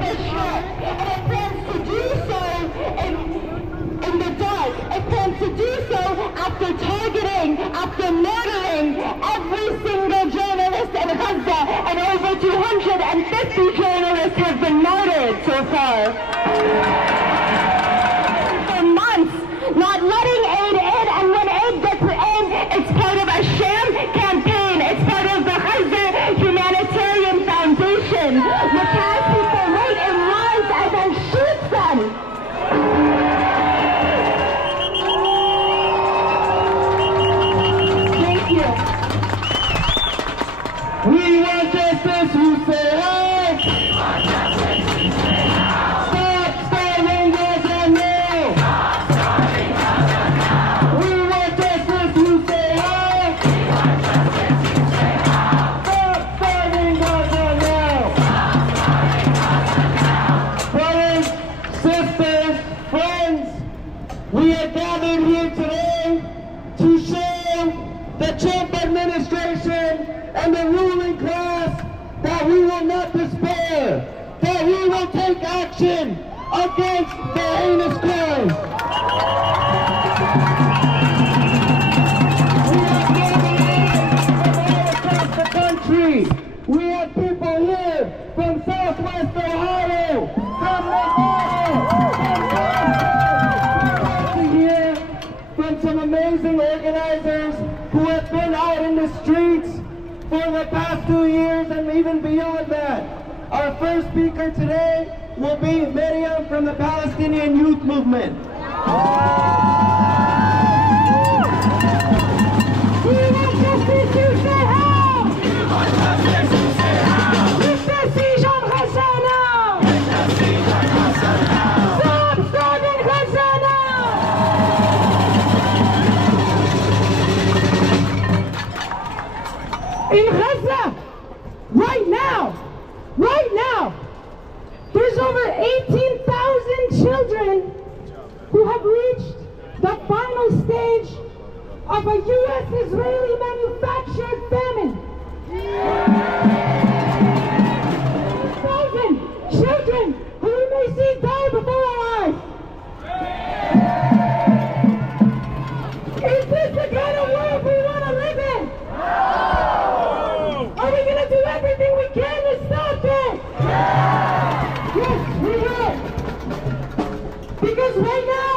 the Strip, and it plans to do so in the dark. It plans to do so after targeting, after murdering every single journalist in Gaza, and over 250 journalists have been murdered so far. For months, not letting aid in, and when aid gets in, it's part of a sham campaign. It's part of the Gaza Humanitarian Foundation, which has people wait in lines and then shoots them. Thank you. We want justice, you say aye. We want justice, we say aye. Stop starving Gaza now. Stop starving Gaza now. We want justice, you say aye. We want justice, you say aye. Stop starving Gaza now. Stop starving Gaza now. Brothers, sisters, friends, we are gathered here today to show the Trump administration and the ruling class that we will not despair, that we will take action against the heinous crimes. We are gathered from all across the country. We have people here from Southwest Ohio, from Nevada, from here, from some amazing organizers who have been out in the streets for the past 2 years and even beyond that. Our first speaker today will be Miriam from the Palestinian Youth Movement. We want justice, you say how? We want justice, you say aye. Lift the siege on Gaza now. Lift the siege on Gaza now. Stop starving Gaza now. In Gaza, right now, there's over 18,000 children who have reached the final stage of a U.S.-Israeli manufactured famine. 18,000 children who we may see die before our eyes. Is this the kind of world we want to live in? Are we going to do everything we can to stop it? Yes, we will. Because right now,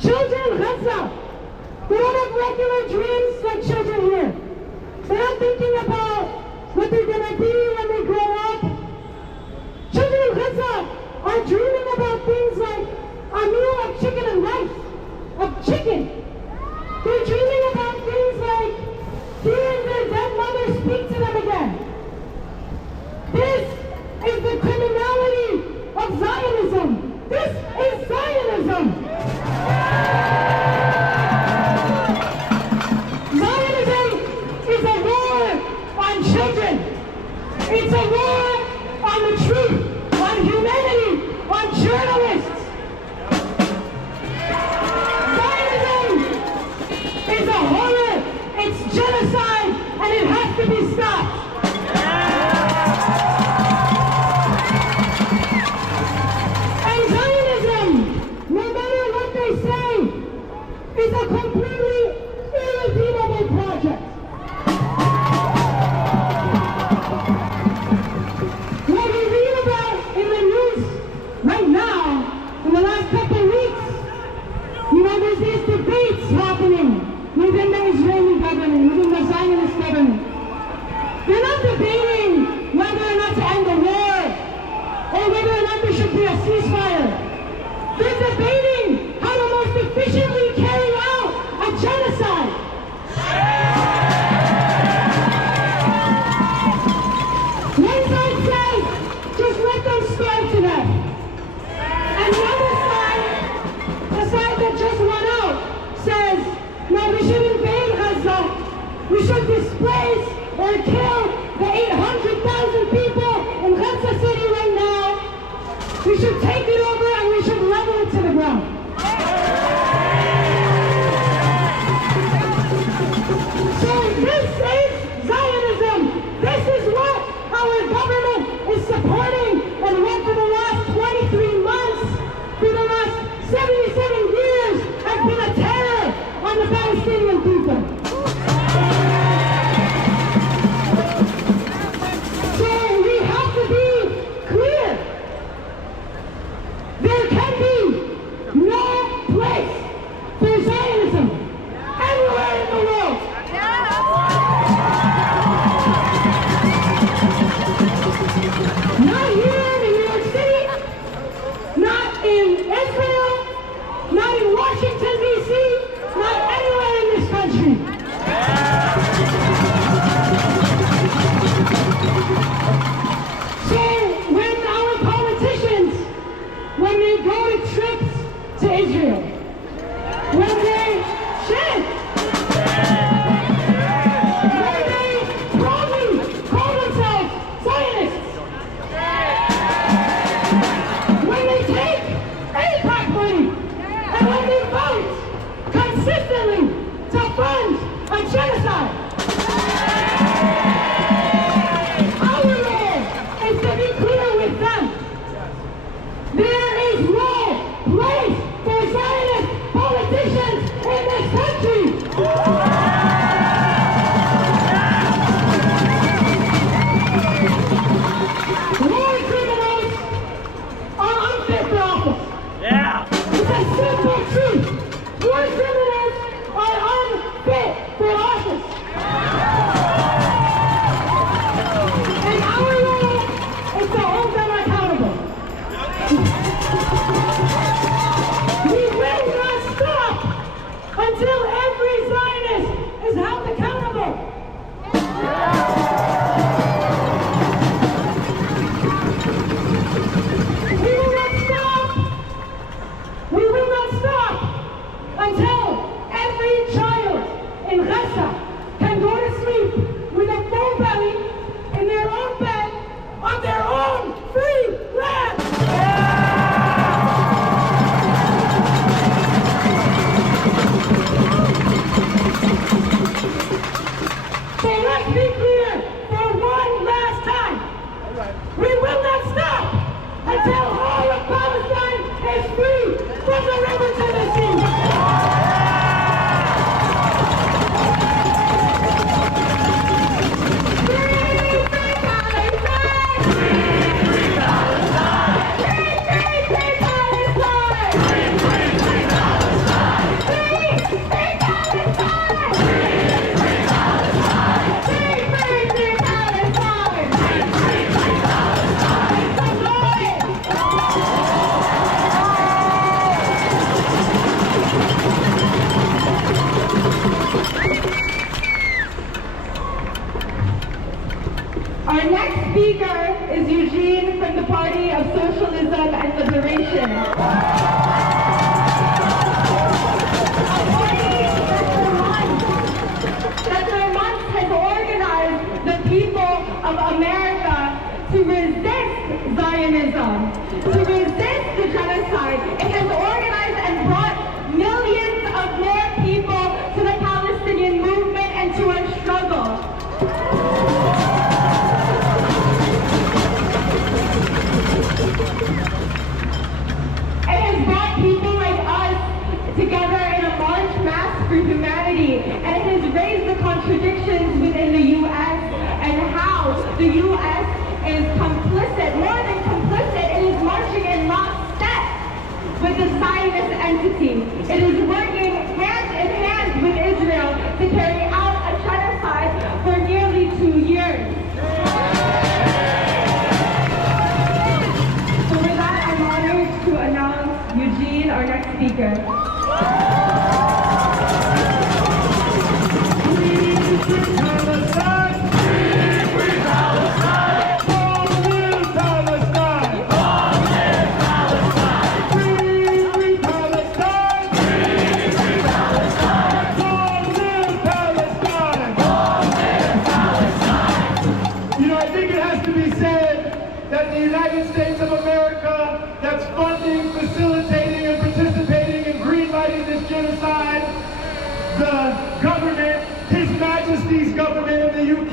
children in Gaza, they don't have regular dreams like children here. They're not thinking about what they're going to be when they grow up. Children in Gaza are dreaming about things like a meal of chicken and rice, of chicken. They're dreaming about things like hearing their dead mother speak to them again. This is the criminality of Zionism. This is Zionism. Zionism is a war on children. It's a war on the truth, on humanity, on journalists. Zionism is a horror. It's genocide, and it has to be stopped. And Zionism, no matter what they say, is a completely irredeemable project. What we read about in the news right now, in the last couple of weeks, there's these debates happening within the Israeli government, within the Zionist government. They're not debating whether or not to end the war, or whether or not there should be a ceasefire. They're debating how to most efficiently carry out a genocide. One side says, just let them starve to death. And the other side, the side that just won out, says, no, we should invade Gaza. We should displace or kill the 800,000 people in Gaza City right now. We should take it over and we should level it to the ground. Our next speaker is Eugene from the Party of Socialism and Liberation. That for months has organized the people of America to resist Zionism, to resist the genocide. It has organized and brought millions of more people to the Palestinian movement and to our struggle. It has brought people like us together in a large mass for humanity, and it has raised the contradictions within the U.S. and how the U.S. is complicit, more than complicit, it is marching in lockstep with the Zionist entity. It is working hand in hand with Israel to carry out a genocide for nearly 2 years. So with that, I'm honored to announce Eugene, our next speaker. Government in the UK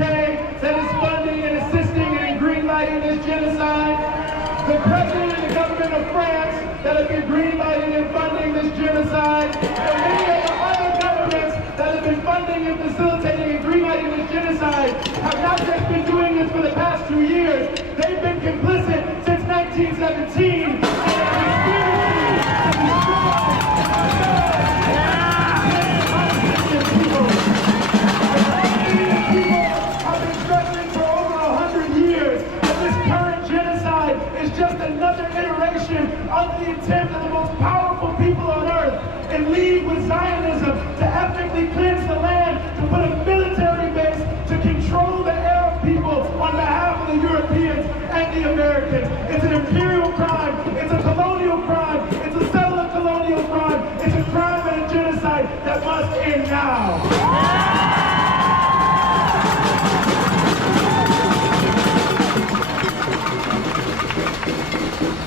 that is funding and assisting and greenlighting this genocide. The President and the government of France that have been greenlighting and funding this genocide. And many of the other governments that have been funding and facilitating and greenlighting this genocide have not just been doing this for the past 2 years. They've been complicit since 1917 in a conspiracy to destroy people. Just another iteration of the attempt of the most powerful people on earth in league with Zionism to ethnically cleanse the land, to put a military base to control the Arab people on behalf of the Europeans and the Americans. It's an imperial crime, it's a colonial crime, it's a settler colonial crime, it's a crime and a genocide that must end now.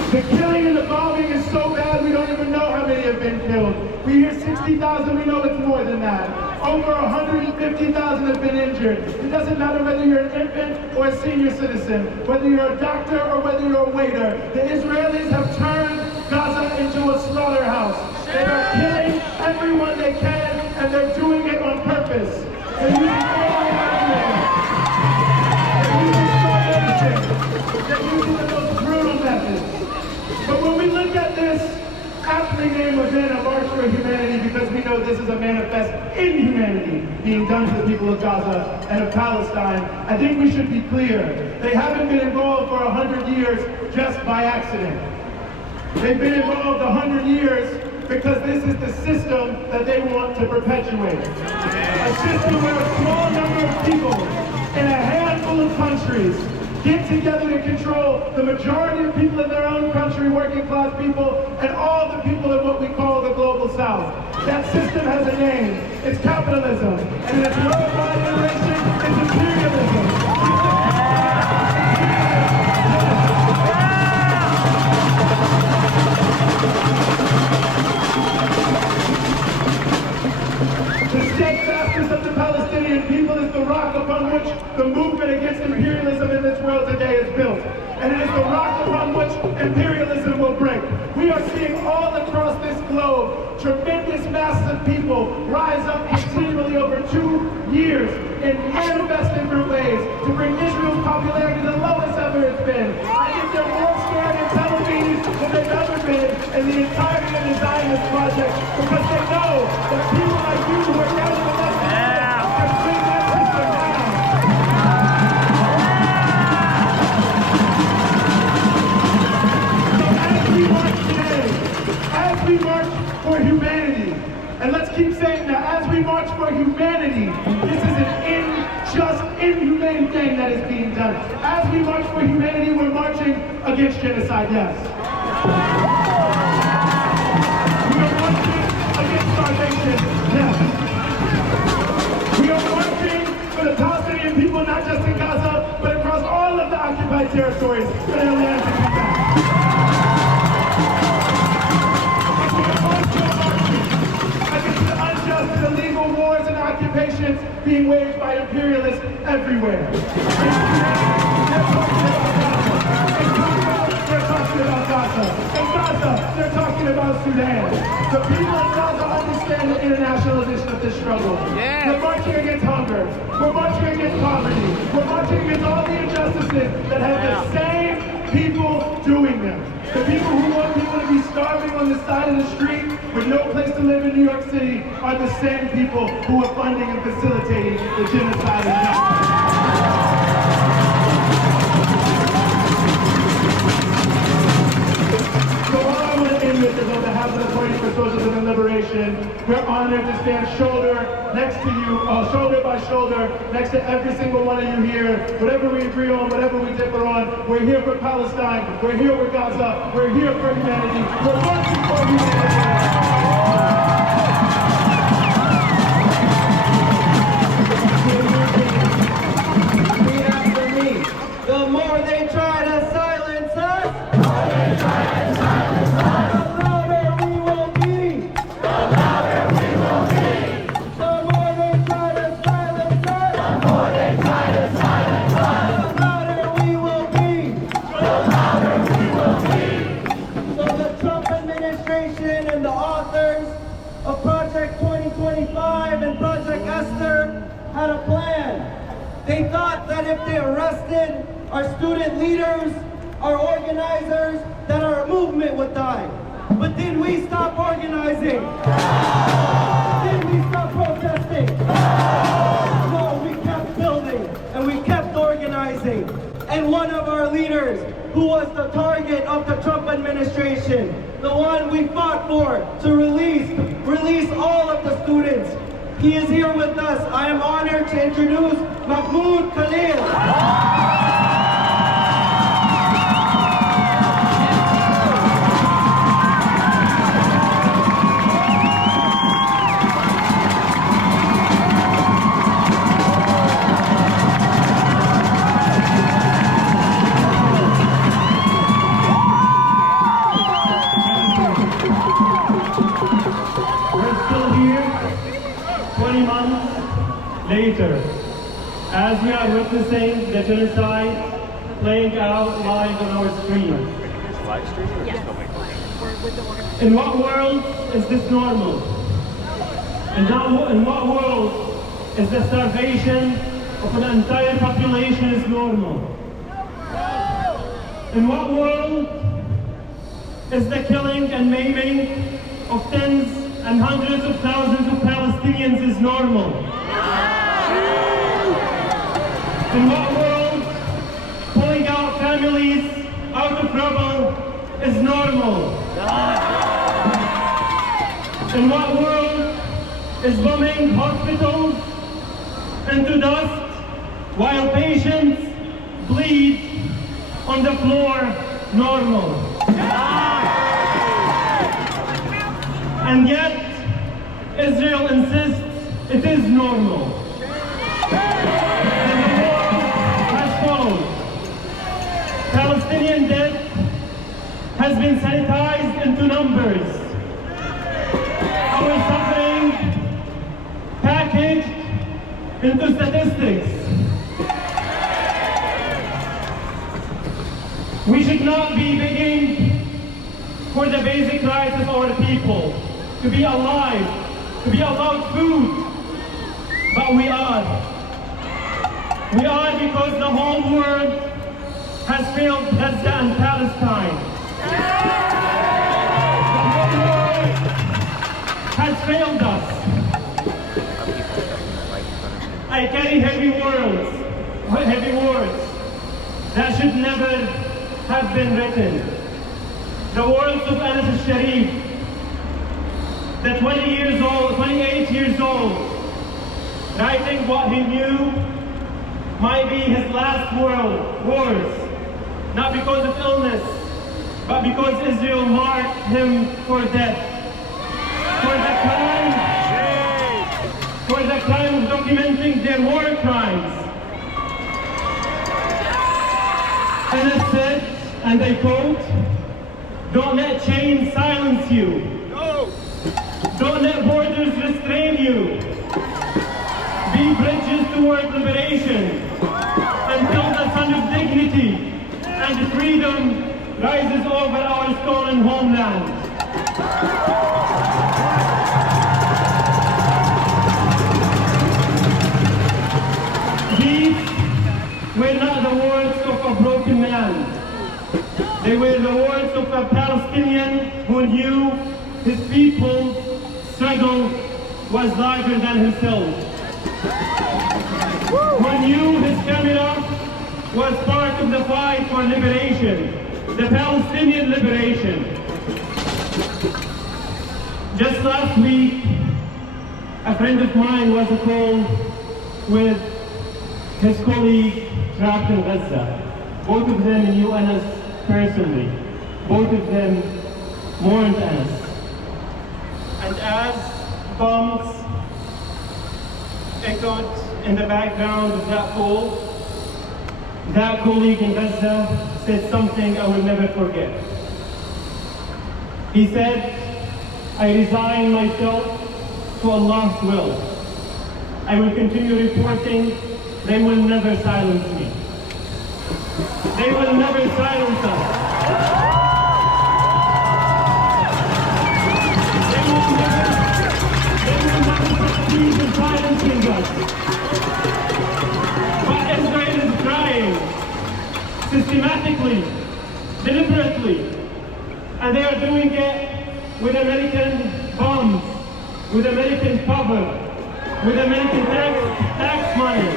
The killing and the bombing is so bad we don't even know how many have been killed. We hear 60,000, we know it's more than that. Over 150,000 have been injured. It doesn't matter whether you're an infant or a senior citizen, whether you're a doctor or whether you're a waiter. The Israelis have turned Gaza into a slaughterhouse. They are killing everyone they can, and they're doing it on purpose. They're using AI. They're using starvation. They're using the most brutal methods. But when we look at this aptly named event, a March for Humanity, because we know this is a manifest inhumanity being done to the people of Gaza and of Palestine, I think we should be clear. They haven't been involved for 100 years just by accident. They've been involved 100 years because this is the system that they want to perpetuate. A system where a small number of people in a handful of countries get together to control the majority of people in their own country, working class people, and all the people in what we call the global south. That system has a name. It's capitalism. And in its worldwide iteration, it's imperialism. The steadfastness of the Palestinian people is the rock upon which the movement against imperialism in this world today is built. And it is the rock upon which imperialism will break. We are seeing all across this globe tremendous masses of people rise up continually over 2 years in manifest different ways to bring Israel's popularity to the lowest ever it's been. I think they're more scared in Tel Aviv than they've ever been in the entirety of the Zionist project, because they know that people like you who are down in the left can bring that system down. So as we march today, as we march for humanity, and let's keep saying that, as we march for humanity, this is an unjust, inhumane thing that is being done. genocide. As we march for humanity, we're marching against genocide, yes. We are marching against starvation, yes. We are marching for the Palestinian people, not just in Gaza, but across all of the occupied territories, for their land to come back. We are also marching against the unjust and illegal wars and occupations being waged by imperialists everywhere. They're talking about Gaza. In Gaza, they're talking about Sudan. The people in Gaza understand the internationalization of this struggle. We're marching against hunger. We're marching against poverty. We're marching against all the injustices that have the same people doing them. The people who want people to be starving on the side of the street with no place to live in New York City are the same people who are funding and facilitating the genocide in Gaza. So all I want to end with is on behalf of the Party for Socialism and Liberation, we're honored to stand shoulder next to you, shoulder by shoulder, next to every single one of you here. Whatever we agree on, whatever we differ on, we're here for Palestine, we're here for Gaza, we're here for humanity, we're marching for humanity. The more they try to silence us, the louder we will be. The more they try to silence us, the louder we will be. So the Trump administration and the authors of Project 2025 and Project Esther had a plan. They thought that if they arrested our student leaders, our organizers, that our movement would die. But did we stop organizing? Did we stop protesting? No, we kept building and we kept organizing. And one of our leaders, who was the target of the Trump administration, the one we fought for to release all of the students, he is here with us. I am honored to introduce Mahmoud Khalil. We're still here, 20 months later, as we are witnessing the genocide playing out live on our screen. In what world is this normal? In what world is the starvation of an entire population is normal? In what world is the killing and maiming of tens and hundreds of thousands of Palestinians is normal? In what world pulling out families out of rubble is normal? In what world is bombing hospitals into dust while patients bleed on the floor normal? And yet, Israel insists it is normal. And the war has followed. Palestinian death has been sanitized into numbers. Our suffering packaged into statistics. We should not be begging for the basic rights of our people, to be alive, to be allowed food, but we are. We are because the whole world has failed Gaza and Palestine. The whole world has failed us. I carry heavy words that should never have been written. The words of Anas al-Sharif, the 28 years old, writing what he knew might be his last wars, not because of illness, but because Israel marked him for death. For the crime of documenting their war crimes. And it said, and I quote, "Don't let chains silence you. Don't let borders restrain you. Be bridges toward liberation until the sun of dignity and freedom rises over our stolen homeland." These were not the words of a broken man. They were the words of a Palestinian who knew his people's struggle was larger than himself. Who knew his camera was part of the fight for liberation, the Palestinian liberation. Just last week, a friend of mine was called with his colleague trapped in Gaza. Both of them knew Anas personally. Both of them mourned Anas. And as bombs echoed in the background of that call, that colleague in Gaza said something I will never forget. He said, "I resign myself to Allah's will. I will continue reporting. They will never silence me. They will never silence us. They will never succeed in silencing us." But Israel is trying systematically, deliberately, and they are doing it with American bombs, with American cover, with American tax money.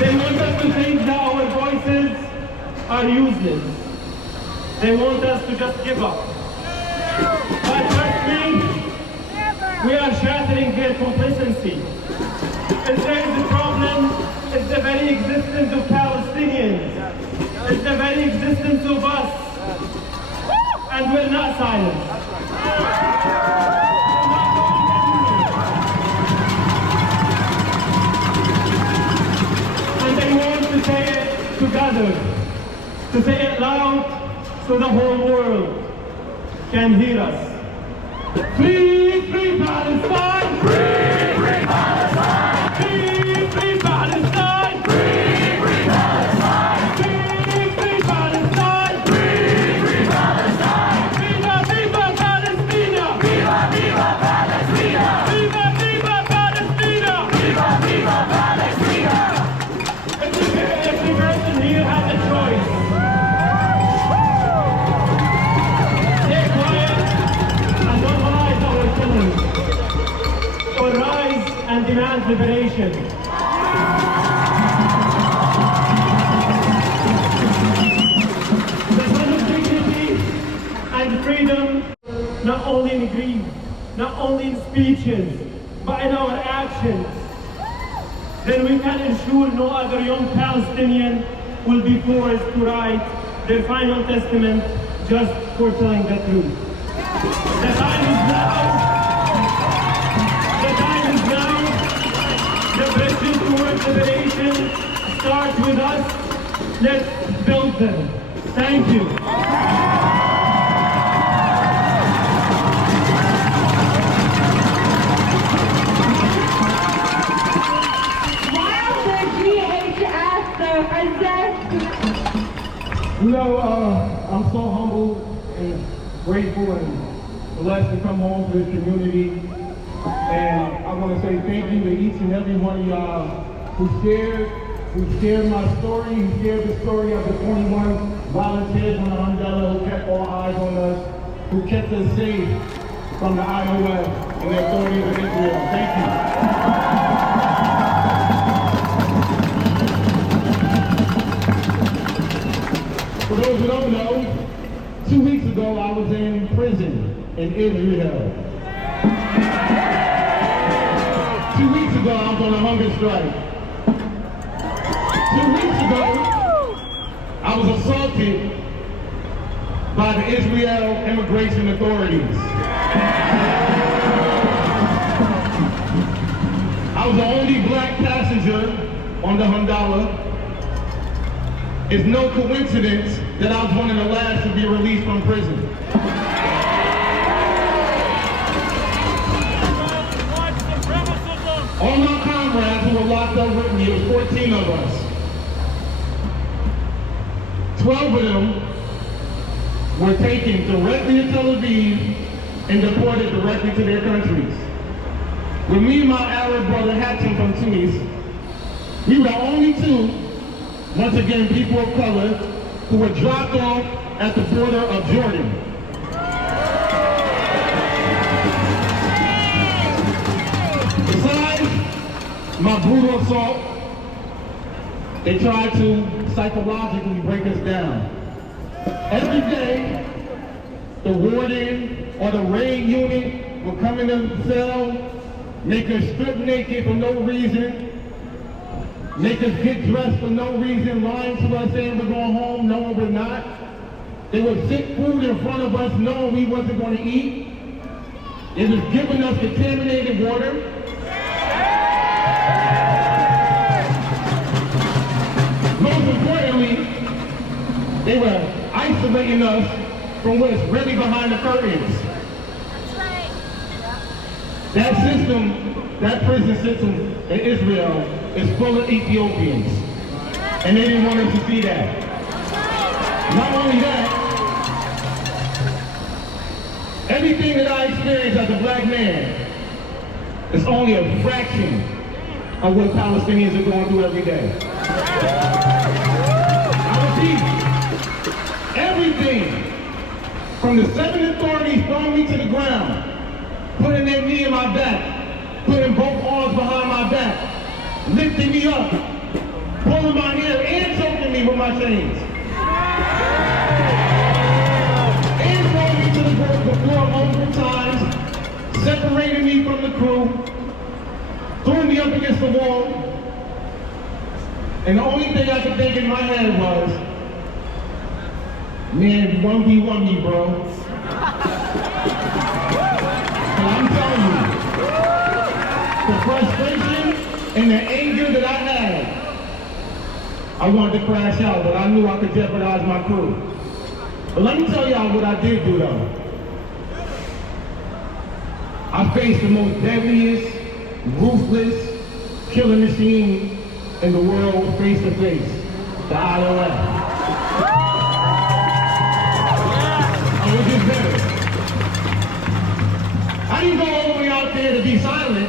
They want us to think that our voices are useless. They want us to just give up. But trust me, we are shattering their complacency. If there is a problem, it's the very existence of Palestinians. It's the very existence of us. And we're not silent. And they want to say it together, to say it loud so the whole world can hear us. Free, free Palestine! Free, free Palestine! Free, free Palestine! Free, free Palestine! Free, free Palestine! Free, free Palestine! Viva, viva Palestina! Viva, viva Palestina! Viva, viva Palestina! Viva, viva Palestina! Every person here has a choice. Stay quiet and normalize our killings, or rise and demand liberation. The son of dignity and freedom, not only in grief, not only in speeches, but in our actions. Then we can ensure no other young Palestinian will be forced to write their final testament just for telling the truth. The time is now. The time is now. The bridges towards liberation start with us. Let's build them. Thank you. You know, I'm so humble and grateful and blessed to come home to this community. And I want to say thank you to each and every one of y'all who shared my story, who shared the story of the 21 volunteers on the umbrella who kept all eyes on us, who kept us safe from the IOF and the authorities of Israel. Thank you. For those who don't know, 2 weeks ago I was in prison in Israel. ago, I was on a hunger strike. 2 weeks ago, I was assaulted by the Israel immigration authorities. I was the only black passenger on the Honda. It's no coincidence that I was one of the last to be released from prison. All my comrades who were locked up with me, it was 14 of us. 12 of them were taken directly to Tel Aviv and deported directly to their countries. With me and my Arab brother Hatcham from Tunis, we were the only two, once again people of color, who were dropped off at the border of Jordan. Besides my brutal assault, they tried to psychologically break us down. Every day, the warden or the raid unit would come in the cell, make us strip naked for no reason, make us get dressed for no reason, lying to us saying we're going home, knowing we're not. They would sit food in front of us knowing we wasn't going to eat. They was giving us contaminated water. Most importantly, they were isolating us from what's really behind the curtains. That system, that prison system in Israel is full of Ethiopians. And they didn't want us to see that. Not only that, everything that I experienced as a black man is only a fraction of what Palestinians are going through every day. I repeat, everything from the 7 authorities throwing me to the ground, putting their knee in my back, putting both arms behind my back, lifting me up, pulling my hair and choking me with my chains. And throwing me to the floor multiple times, separating me from the crew, throwing me up against the wall. And the only thing I could think in my head was, man, 1v1 me, bro. I'm telling you, the frustration and the anger that I had, I wanted to crash out, but I knew I could jeopardize my crew. But let me tell y'all what I did do though. I faced the most deadliest, ruthless killing machine in the world face to face, the IOF. I would get better. I didn't go all the way out there to be silent.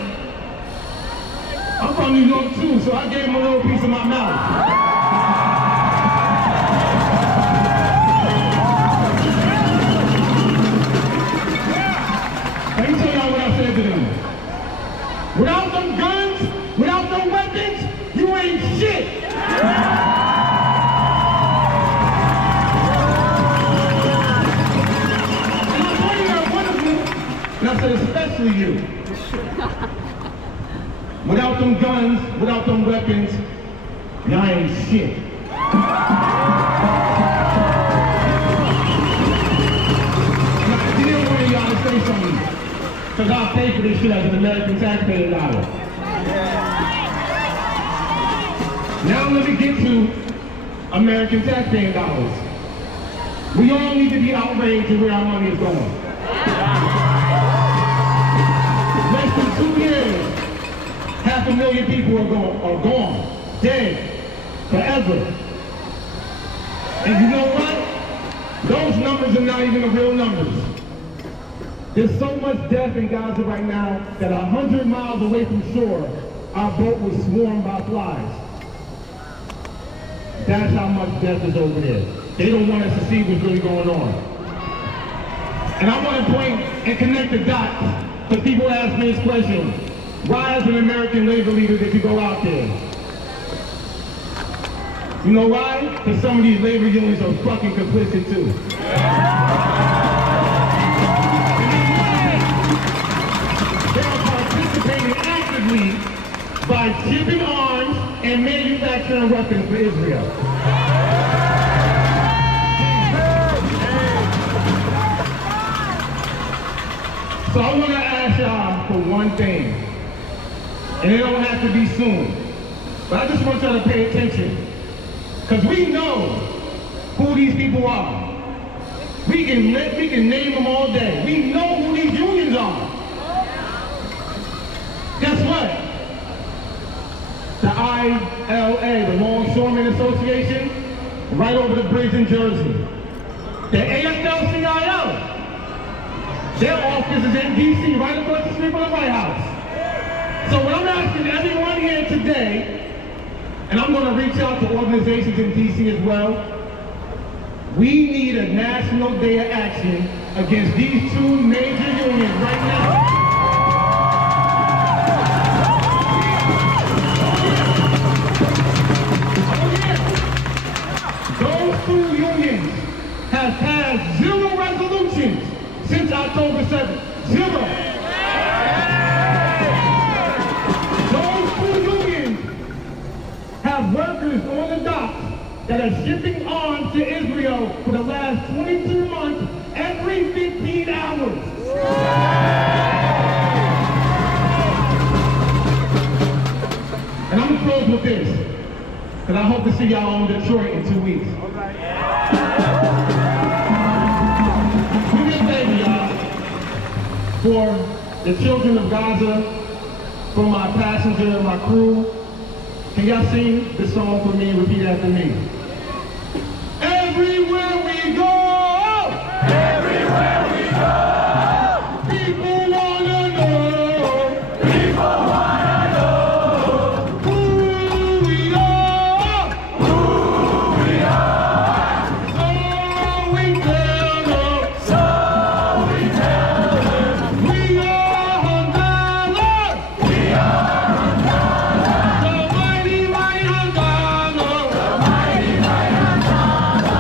I'm from New York too, so I gave him a little piece of my mouth. Let me tell y'all what I said to them. Without them guns, without them weapons, you ain't shit. And I said, especially you. Without them guns, without them weapons, y'all ain't shit. And I didn't want y'all to say something, because I'll pay for this shit as an American taxpayer dollar. Now let me get to American taxpayer dollars. We all need to be outraged at where our money is going. Less than 2 years, 500,000 people are gone, dead, forever. And you know what? Those numbers are not even the real numbers. There's so much death in Gaza right now that 100 miles away from shore, our boat was swarmed by flies. That's how much death is over there. They don't want us to see what's really going on. And I want to point and connect the dots, because people ask me this question, why as an American labor leader did you go out there? You know why? Because some of these labor unions are fucking complicit too. They are participating actively by shipping arms and manufacturing weapons for Israel. So I want to ask y'all for one thing, and it don't have to be soon, but I just want y'all to pay attention, because we know who these people are. We can name them all day. We know who these unions are. Guess what? The ILA, the Longshoremen Association, right over the bridge in Jersey. The AFL-CIO, their office is in DC, right across the street from the White House. So what I'm asking everyone here today, and I'm going to reach out to organizations in DC as well, we need a national day of action against these two major unions right now. Those two unions have passed 0 resolutions since October 7th. 0. Those two unions have workers on the docks that are shipping arms to Israel for the last 22 months every 15 hours. And I'm gonna close with this, because I hope to see y'all in Detroit in 2 weeks. Do me a favor, y'all, for the children of Gaza, for my passenger and my crew. Can y'all sing this song for me and repeat after me? Everywhere we go, Everywhere we go, people wanna know, people wanna know who we are. who we are. So we tell them, So we tell them we are Gaza, we are the mighty, mighty Gaza, the mighty, mighty Gaza,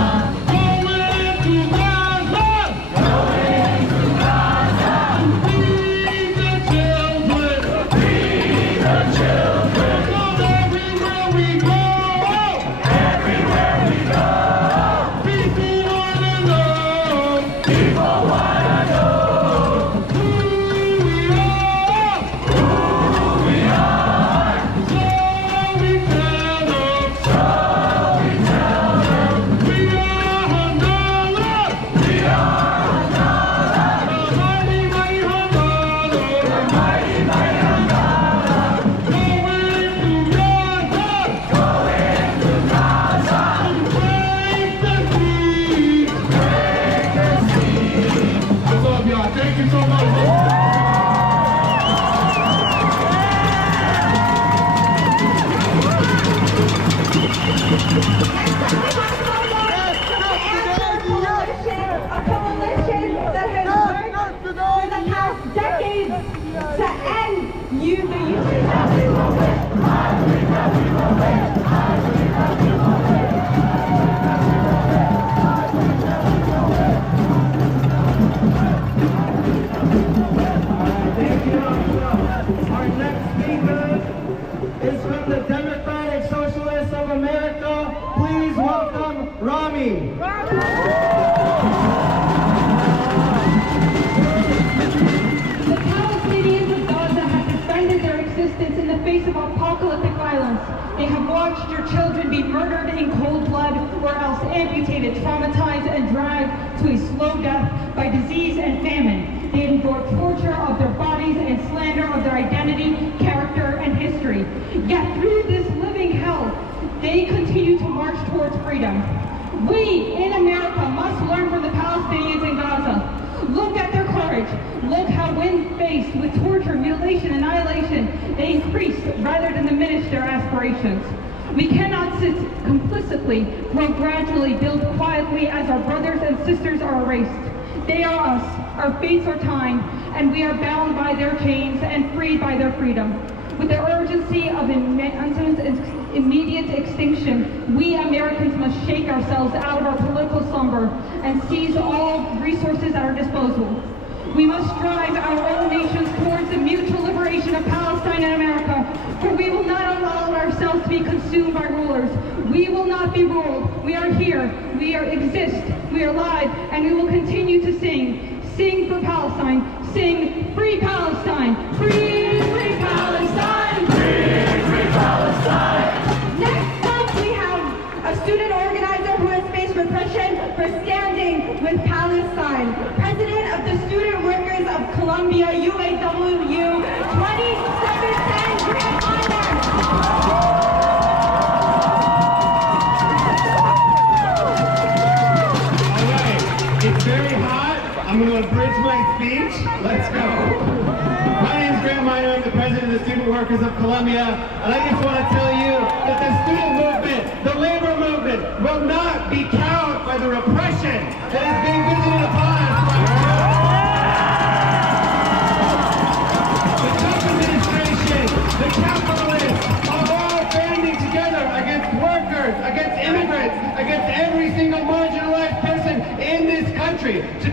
going to Gaza, going to Gaza, feed the children. feed the children. So everywhere we go, Everywhere we go, people wanna know people wanna know who we are. who we are. So we tell them, So we tell them we are Gaza, we are the mighty, mighty Gaza, mighty, mighty Gaza, going to Gaza, going to Gaza. break the siege. I love y'all. Thank you so much. A coalition that has worked for the past decades to end the union. Our next speaker is from the Democratic Socialists of America. Please welcome Rami. The Palestinians of Gaza have defended their existence in the face of apocalyptic violence. They have watched your children be murdered in cold blood or else amputated, traumatized, and dragged to a slow death by disease and famine. They endured torture of their bodies and slander of their identity, character, and history. Yet through this living hell, they continue to march towards freedom. We in America must learn from the Palestinians in Gaza. Look at their courage. Look how when faced with torture, mutilation, annihilation, they increase rather than diminish their aspirations. We cannot sit complicitly, grow gradually, build quietly as our brothers and sisters are erased. They are us, our fates are time, and we are bound by their chains and freed by their freedom. With the urgency of immediate extinction, we Americans must shake ourselves out of our political slumber and seize all resources at our disposal. We must drive our own nations towards the mutual liberation of Palestine and America, for we will be consumed by rulers. We will not be ruled. We are here. We exist. We are alive, and we will continue to sing. Sing for Palestine. Sing Free Palestine. Free, free Palestine. Free, free Palestine. Next up, we have a student organizer who has faced repression for standing with Palestine. President of the Student Workers of Columbia, UAW, 2710 Grand Island. All right, it's very hot. I'm going to abridge my speech. Let's go. My name is Grant Miner. I'm the president of the Student Workers of Columbia, and I just want to tell you that the student movement, the labor movement, will not be cowed by the repression that is being visited upon us right now. The Trump administration, the capitalists, are all banding together against workers, against immigrants, against every single marginalized person in this country to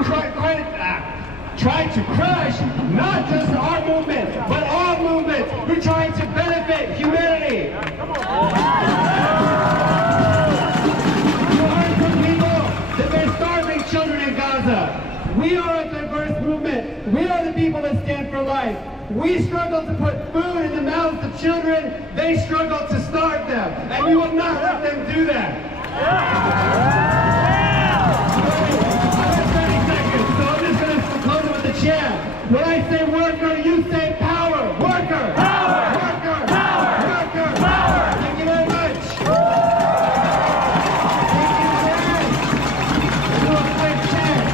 try to crush not just our movement, but all movements who are trying to benefit humanity. You heard from people that they're starving children in Gaza. We are a diverse movement. We are the people that stand for life. We struggle to put food in the mouths of children. They struggle to starve them. And we will not let them do that. When I say worker, you say power. Worker. Power. Worker. Power. Worker. Power. Thank you very much. Do a quick check.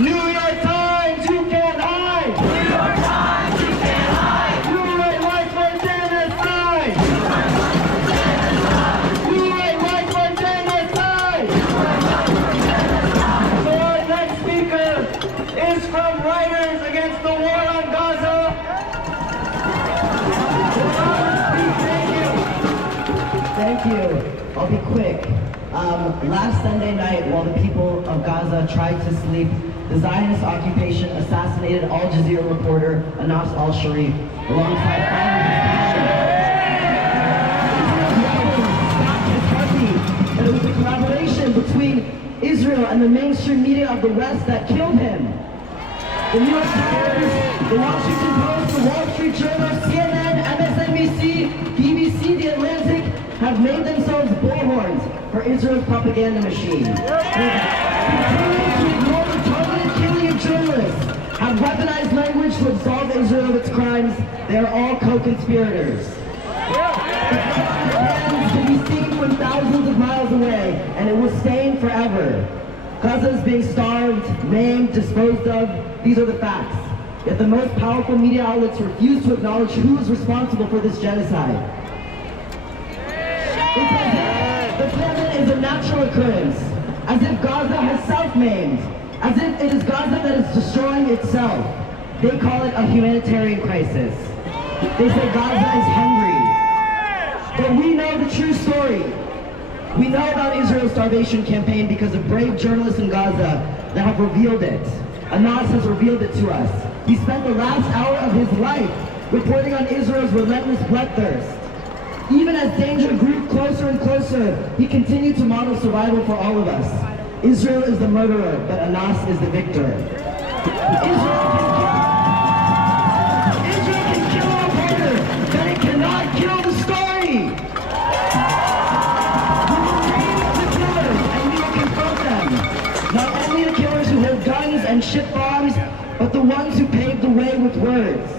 New York Times, you can't hide. New York Times, you can't hide. You ain't right for genocide. You ain't right for genocide. So our next speaker is from Writers Against the War on Gaza. Thank you. I'll be quick. Last Sunday night, while the people of Gaza tried to sleep, the Zionist occupation assassinated Al Jazeera reporter Anas al-Sharif alongside all of his patients. But it was a collaboration between Israel and the mainstream media of the West that killed him. The New York Times, the Washington Post, the Wall Street Journal, CNN, MSNBC, BBC, The Atlantic have made themselves bullhorns for Israel's propaganda machine. They continue to ignore the targeted killing of journalists, have weaponized language to absolve Israel of its crimes. They are all co-conspirators. The plans can be seen from thousands of miles away, and it will stain forever. Gaza is being starved, maimed, disposed of. These are the facts. Yet the most powerful media outlets refuse to acknowledge who is responsible for this genocide. The famine is a natural occurrence, as if Gaza has self-maimed, as if it is Gaza that is destroying itself. They call it a humanitarian crisis. They say Gaza is hungry. But we know the true story. We know about Israel's starvation campaign because of brave journalists in Gaza that have revealed it. Anas has revealed it to us. He spent the last hour of his life reporting on Israel's relentless bloodthirst. Even as danger grew closer and closer, he continued to model survival for all of us. Israel is the murderer, but Anas is the victor. Israel can kill a reporter, but it cannot kill the story. We will name the killers, and we will confront them. Not only the killers who hold guns and ship bombs, but the ones who paved the way with words.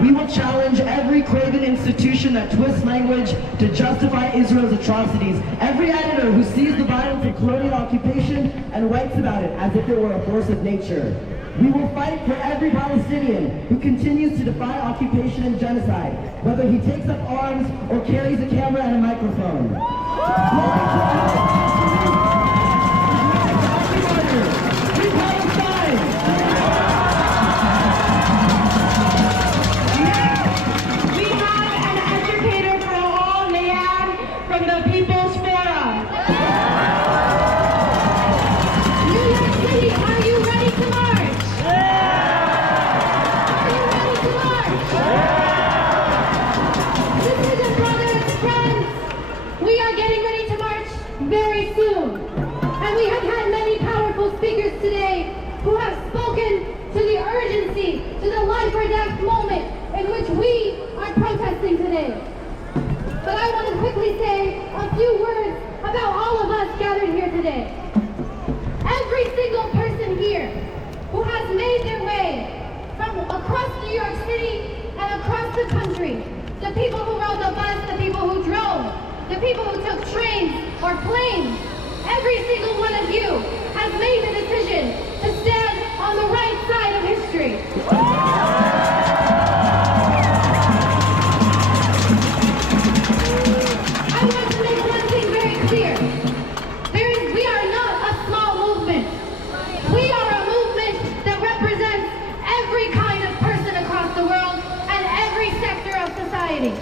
We will challenge every craven institution that twists language to justify Israel's atrocities. Every editor who sees the violence of colonial occupation and writes about it as if it were a force of nature. We will fight for every Palestinian who continues to defy occupation and genocide, whether he takes up arms or carries a camera and a microphone. Free Palestine! This isn't brother today. But I want to quickly say a few words about all of us gathered here today. Every single person here who has made their way from across New York City and across the country, the people who rode the bus, the people who drove, the people who took trains or planes, every single one of you has made the decision to stand on the right side of history. I want to make one thing very clear. We are not a small movement. We are a movement that represents every kind of person across the world and every sector of society.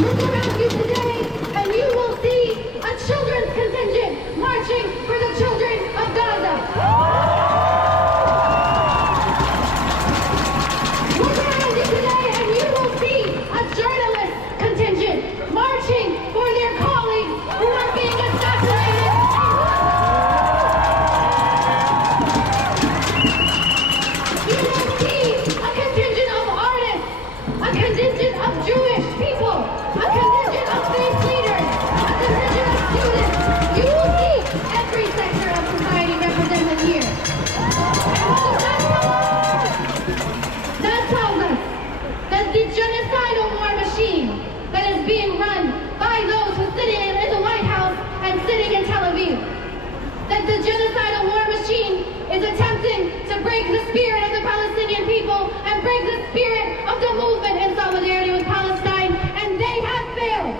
Look around you today and you will see a children's contingent marching for the children of Gaza. Look around you today and you will see a journalist contingent marching for their colleagues who are being assassinated. You will see a contingent of artists, a contingent of Jewish people, a contingent of faith leaders, a contingent of students. You will see every sector of society represented here. And what does that tell us? That tells us that the genocidal war machine that is being run by those who are sitting in the White House and sitting in Tel Aviv, that the genocidal war machine is attempting to break the spirit of the Palestinian people and break the spirit of the movement in solidarity with Palestine, and they have failed.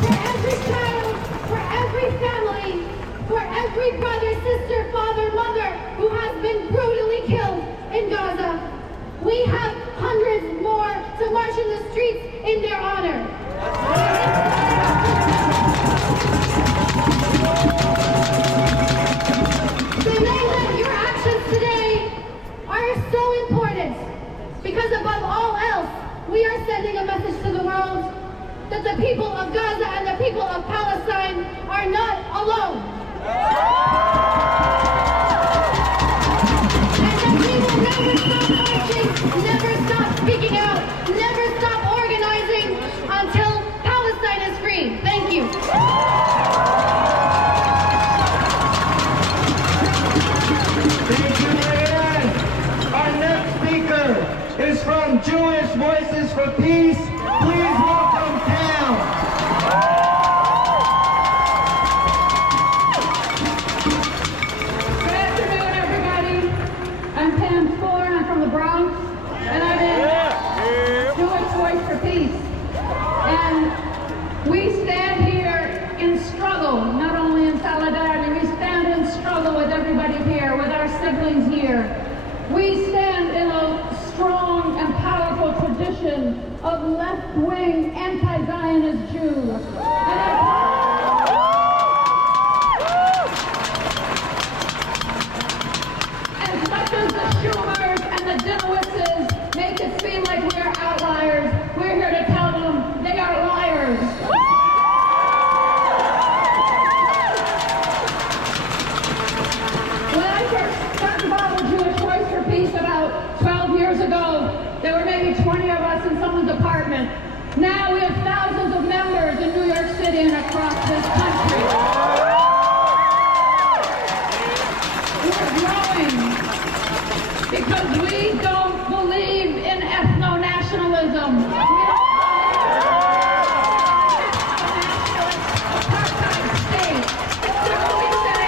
For every child, for every family, for every brother, sister, father, mother who has been brutally killed in Gaza, we have hundreds more to march in the streets in their honor. So know that your actions today are so important because above all else, we are sending a message to the world that the people of Gaza and the people of Palestine are not alone. And that we will never stop marching, never stop speaking out, never stop organizing until Palestine is free. Thank you. Thank you, Marianne. Our next speaker is from Jewish Voices for Peace. Please welcome Pam. Good afternoon, everybody. I'm Pam Spoor. I'm from the Bronx, and I'm in Jewish Voice for Peace. And we stand here in struggle, not only in solidarity, we stand in struggle with everybody here, with our siblings here. We stand in a strong and powerful tradition of left-wing anti-Zionist Jews. As much as the Schumers and the Dinowitzes make it seem like we're outliers, we're here to tell them they are liars. When I first got involved with Jewish Voice for Peace about 12 years ago, there were maybe 20 of us in someone's apartment. Now we have thousands of members in New York City and across this country. We're growing because we don't believe in ethno-nationalism. We don't apartheid state. So we say,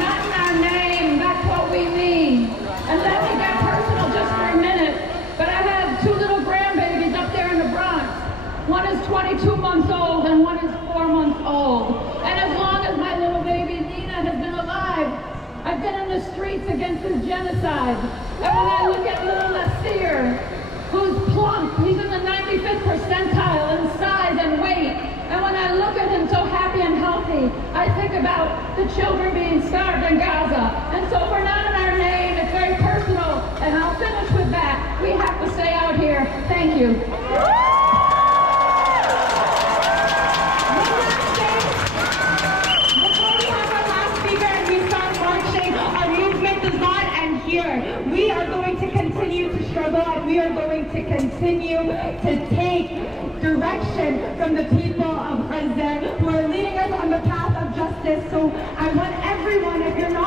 not in our name, that's what we mean. And let me get personal just for a minute, but I have two little grandbabies up there in the Bronx. One is 22 months old and one is 4 months old. And as long as my little baby Nina has been alive, I've been in the streets against this genocide. And when I look at little Nasir, who's plump, he's in the 95th percentile in size and weight. And when I look at him so happy and healthy, I think about the children being starved in Gaza. And so if we're not in our name, it's very personal. And I'll finish with that. We have to stay out here. Thank you. Before we have our last speaker, and we continue to struggle, and we are going to continue to take direction from the people of Gaza who are leading us on the path of justice. So I want everyone, if you're not